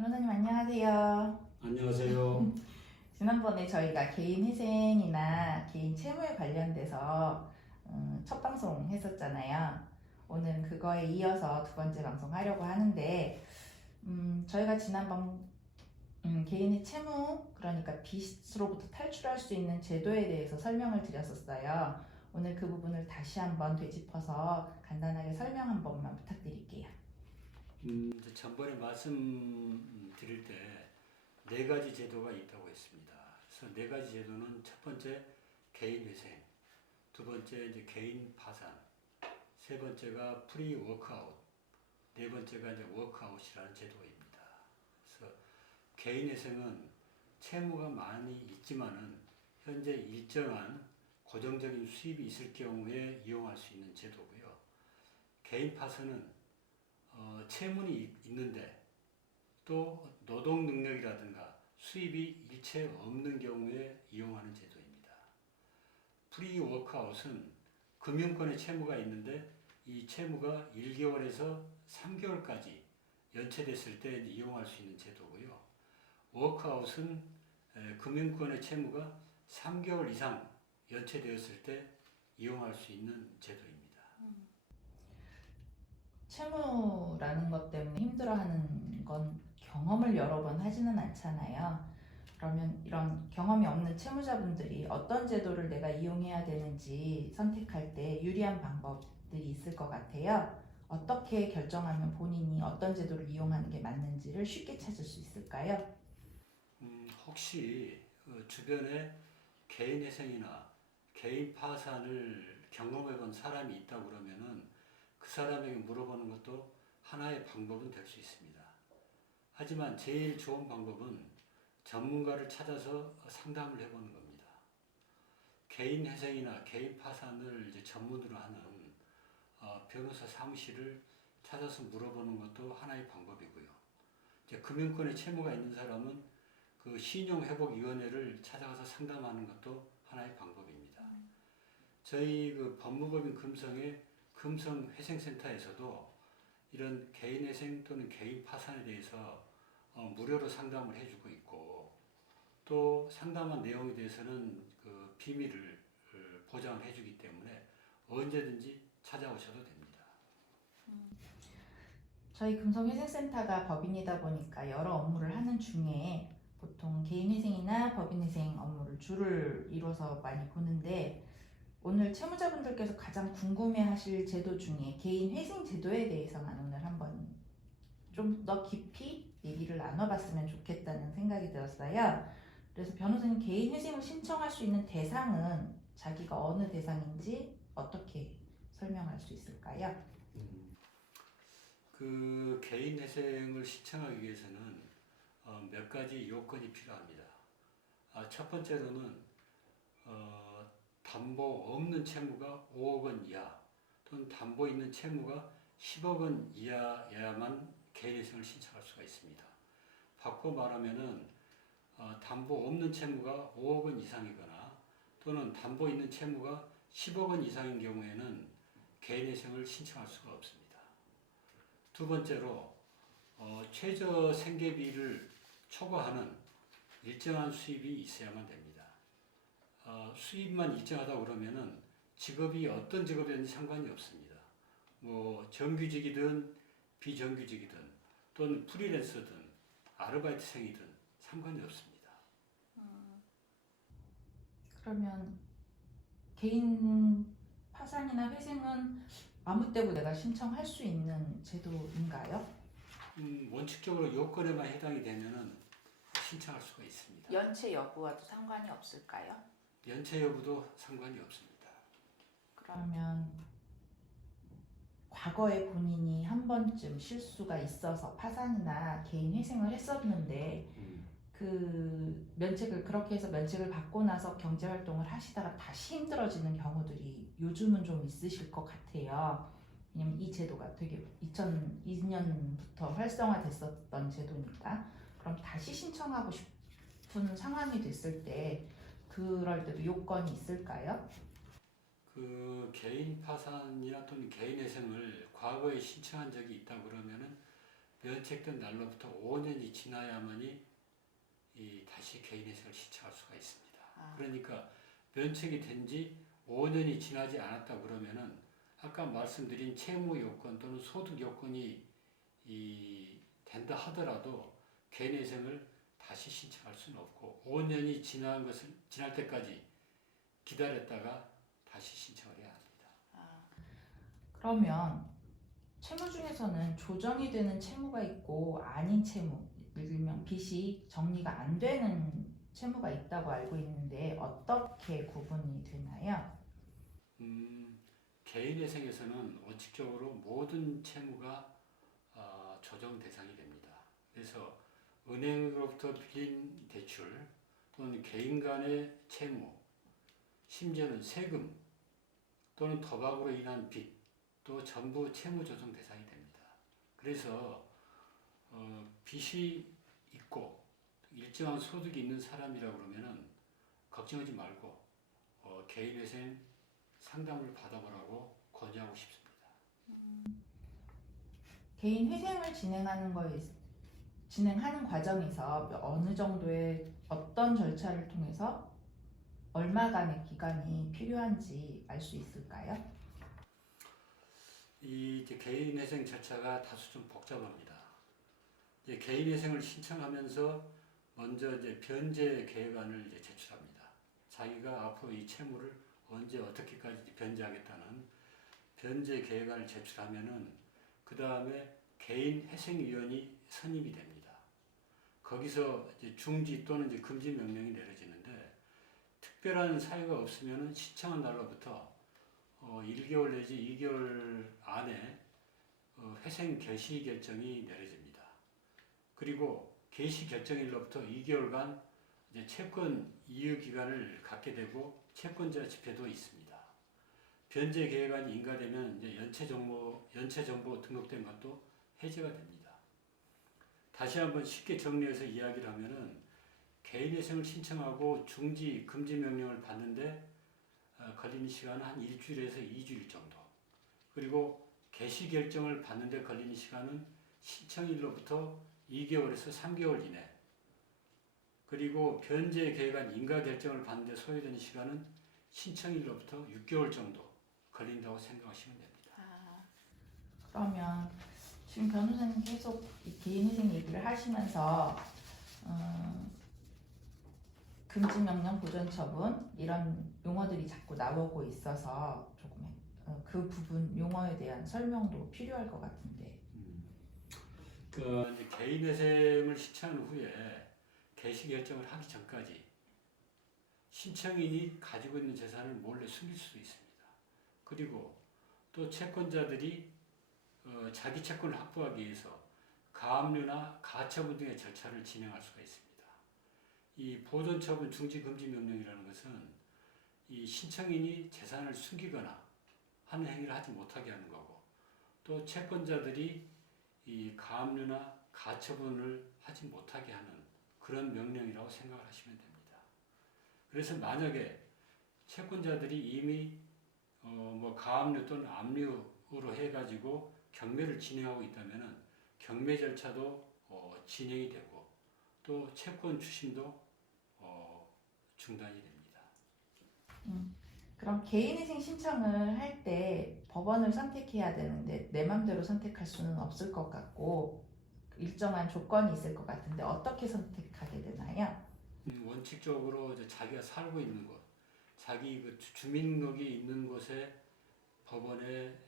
변호사님 안녕하세요. 안녕하세요. 지난번에 저희가 개인 회생이나 개인 채무에 관련돼서 첫 방송 했었잖아요. 오늘은 그거에 이어서 두 번째 방송 하려고 하는데 저희가 지난번 개인의 채무, 그러니까 빚으로부터 탈출할 수 있는 제도에 대해서 설명을 드렸었어요. 오늘 그 부분을 다시 한번 되짚어서 간단하게 설명 한 번만 부탁드릴게요. 이제 전번에 말씀드릴 때 네 가지 제도가 있다고 했습니다. 그래서 네 가지 제도는 첫 번째 개인 회생, 두 번째 이제 개인 파산, 세 번째가 프리 워크아웃, 네 번째가 이제 워크아웃이라는 제도입니다. 그래서 개인 회생은 채무가 많이 있지만은 현재 일정한 고정적인 수입이 있을 경우에 이용할 수 있는 제도고요. 개인 파산은 채무이 있는데 또 노동 능력이라든가 수입이 일체 없는 경우에 이용하는 제도입니다. 프리 워크아웃은 금융권의 채무가 있는데 이 채무가 1개월에서 3개월까지 연체됐을 때 이용할 수 있는 제도고요. 워크아웃은 금융권의 채무가 3개월 이상 연체되었을 때 이용할 수 있는 제도입니다. 채무라는 것 때문에 힘들어하는 건 경험을 여러 번 하지는 않잖아요. 그러면 이런 경험이 없는 채무자분들이 어떤 제도를 내가 이용해야 되는지 선택할 때 유리한 방법들이 있을 것 같아요. 어떻게 결정하면 본인이 어떤 제도를 이용하는 게 맞는지를 쉽게 찾을 수 있을까요? 혹시 주변에 개인 회생이나 개인 파산을 경험해 본 사람이 있다고 그러면은 그 사람에게 물어보는 것도 하나의 방법은 될 수 있습니다. 하지만 제일 좋은 방법은 전문가를 찾아서 상담을 해보는 겁니다. 개인 회생이나 개인 파산을 이제 전문으로 하는 변호사 사무실을 찾아서 물어보는 것도 하나의 방법이고요. 이제 금융권에 채무가 있는 사람은 그 신용회복위원회를 찾아가서 상담하는 것도 하나의 방법입니다. 저희 그 법무법인 금성의 금성회생센터에서도 이런 개인 회생 또는 개인 파산에 대해서 무료로 상담을 해주고 있고, 또 상담한 내용에 대해서는 그 비밀을 보장을 해주기 때문에 언제든지 찾아오셔도 됩니다. 저희 금성회생센터가 법인이다 보니까 여러 업무를 하는 중에 보통 개인회생이나 법인회생 업무를 주를 이뤄서 많이 보는데, 오늘 채무자분들께서 가장 궁금해하실 제도 중에 개인회생 제도에 대해서만 오늘 한번 좀 더 깊이 얘기를 나눠봤으면 좋겠다는 생각이 들었어요. 그래서 변호사님, 개인회생을 신청할 수 있는 대상은 자기가 어느 대상인지 어떻게 설명할 수 있을까요? 그 개인 회생을 신청하기 위해서는 몇 가지 요건이 필요합니다. 첫 번째로는 담보 없는 채무가 5억 원 이하 또는 담보 있는 채무가 10억 원 이하여야만 개인회생을 신청할 수가 있습니다. 바꿔 말하면은 담보 없는 채무가 5억 원 이상이거나 또는 담보 있는 채무가 10억 원 이상인 경우에는 개인회생을 신청할 수가 없습니다. 두 번째로 최저 생계비를 초과하는 일정한 수입이 있어야만 됩니다. 수입만 일정하다 그러면은 직업이 어떤 직업이든지 상관이 없습니다. 뭐 정규직이든 비정규직이든 또는 프리랜서든 아르바이트생이든 상관이 없습니다. 그러면 개인 파산이나 회생은 아무 때고 내가 신청할 수 있는 제도인가요? 원칙적으로 요건에만 해당이 되면은 신청할 수가 있습니다. 연체 여부와도 상관이 없을까요? 연체 여부도 상관이 없습니다. 그러면 과거에 본인이 한 번쯤 실수가 있어서 파산이나 개인 회생을 했었는데 그 면책을 그렇게 해서 면책을 받고 나서 경제 활동을 하시다가 다시 힘들어지는 경우들이 요즘은 좀 있으실 것 같아요. 왜냐면 이 제도가 되게 2002년부터 활성화됐었던 제도니까. 그럼 다시 신청하고 싶은 상황이 됐을 때 그럴 때도 요건이 있을까요? 그 개인 파산이나 또는 개인 회생을 과거에 신청한 적이 있다 그러면은 면책된 날로부터 5년이 지나야만이 다시 개인회생을 신청할 수가 있습니다. 그러니까 면책이 된 지 5년이 지나지 않았다 그러면은 아까 말씀드린 채무 요건 또는 소득 요건이 된다 하더라도 개인회생을 다시 신청할 수는 없고 5년이 지날 때까지 기다렸다가 다시 신청을 해야 합니다. 그러면 채무 중에서는 조정이 되는 채무가 있고 아닌 채무, 예를 들면 빚이 정리가 안 되는 채무가 있다고 알고 있는데 어떻게 구분이 되나요? 개인회생에서는 원칙적으로 모든 채무가 조정 대상이 됩니다. 그래서 은행으로부터 빌린 대출 또는 개인 간의 채무, 심지어는 세금 또는 도박으로 인한 빚, 또 전부 채무 조정 대상이 됩니다. 그래서 빚이 있고 일정한 소득이 있는 사람이라 그러면은 걱정하지 말고 개인회생 상담을 받아보라고 권유하고 싶습니다. 개인 회생을 진행하는 과정에서 어느 정도의 어떤 절차를 통해서 얼마간의 기간이 필요한지 알 수 있을까요? 이제 개인회생 절차가 다소 좀 복잡합니다. 이제 개인회생을 신청하면서 먼저 이제 변제 계획안을 이제 제출합니다. 자기가 앞으로 이 채무를 언제 어떻게까지 변제하겠다는 변제 계획안을 제출하면은 그 다음에 개인회생위원이 선임이 됩니다. 거기서 이제 중지 또는 이제 금지 명령이 내려지는데 특별한 사유가 없으면은 신청한 날로부터 1개월 내지 2개월 안에 회생 개시 결정이 내려집니다. 그리고 개시 결정일로부터 2개월간 이제 채권 이유 기간을 갖게 되고 채권자 집회도 있습니다. 변제 계획안이 인가되면 이제 연체 정보 등록된 것도 해제가 됩니다. 다시 한번 쉽게 정리해서 이야기를 하면은 개인회생을 신청하고 중지 금지 명령을 받는데 걸리는 시간은 한 일주일에서 2주일 정도. 그리고 개시 결정을 받는데 걸리는 시간은 신청일로부터 2개월에서 3개월 이내. 그리고 변제 계획안 인가 결정을 받는데 소요되는 시간은 신청일로부터 6개월 정도 걸린다고 생각하시면 됩니다. 그러면 지금 변호사님 계속 이 개인회생 얘기를 하시면서 금지명령, 보전처분 이런 용어들이 자꾸 나오고 있어서 조금 그 부분 용어에 대한 설명도 필요할 것 같은데. 이제 개인회생을 신청한 후에 개시 결정을 하기 전까지 신청인이 가지고 있는 재산을 몰래 숨길 수도 있습니다. 그리고 또 채권자들이 자기 채권을 확보하기 위해서 가압류나 가처분 등의 절차를 진행할 수가 있습니다. 이 보존처분 중지금지 명령이라는 것은 이 신청인이 재산을 숨기거나 하는 행위를 하지 못하게 하는 거고 또 채권자들이 이 가압류나 가처분을 하지 못하게 하는 그런 명령이라고 생각을 하시면 됩니다. 그래서 만약에 채권자들이 이미 뭐 가압류 또는 압류로 해가지고 경매를 진행하고 있다면은 경매 절차도 진행이 되고 또 채권 추심도 중단이 됩니다. 그럼 개인회생 신청을 할 때 법원을 선택해야 되는데 내 맘대로 선택할 수는 없을 것 같고 일정한 조건이 있을 것 같은데 어떻게 선택하게 되나요? 원칙적으로 이제 자기가 살고 있는 곳, 자기 그 주민등록이 있는 곳에 법원에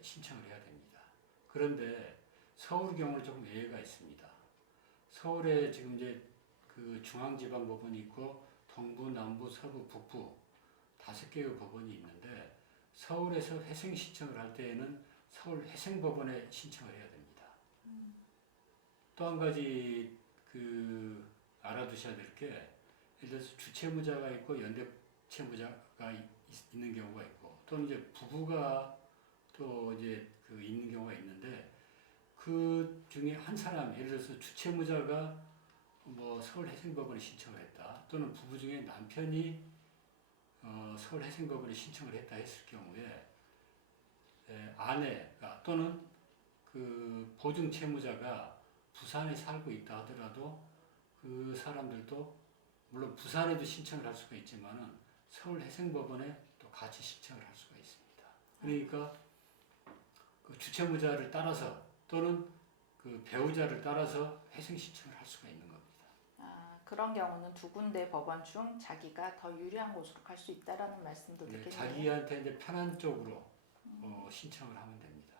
신청을 해야 됩니다. 그런데 서울 경우는 조금 예외가 있습니다. 서울에 지금 이제 그 중앙지방법원이 있고 동부, 남부, 서부, 북부 5개의 법원이 있는데 서울에서 회생 신청을 할 때에는 서울 회생법원에 신청을 해야 됩니다. 또 한 가지 그 알아두셔야 될 게 예를 들어서 주채무자가 있고 연대채무자가 있는 경우가 있고 또는 이제 부부가 또 이제 그 있는 경우가 있는데 그 중에 한 사람 예를 들어서 주채무자가 뭐 서울회생법원에 신청을 했다 또는 부부 중에 남편이 서울회생법원에 신청을 했다 했을 경우에 아내가 또는 그 보증 채무자가 부산에 살고 있다 하더라도 그 사람들도 물론 부산에도 신청을 할 수가 있지만은 서울회생법원에 또 같이 신청을 할 수가 있습니다. 그러니까 그 주채무자를 따라서 또는 그 배우자를 따라서 회생 신청을 할 수가 있는 겁니다. 그런 경우는 두 군데 법원 중 자기가 더 유리한 곳으로 갈 수 있다라는 말씀도 네, 듣겠네요. 자기한테 이제 편한 쪽으로 신청을 하면 됩니다.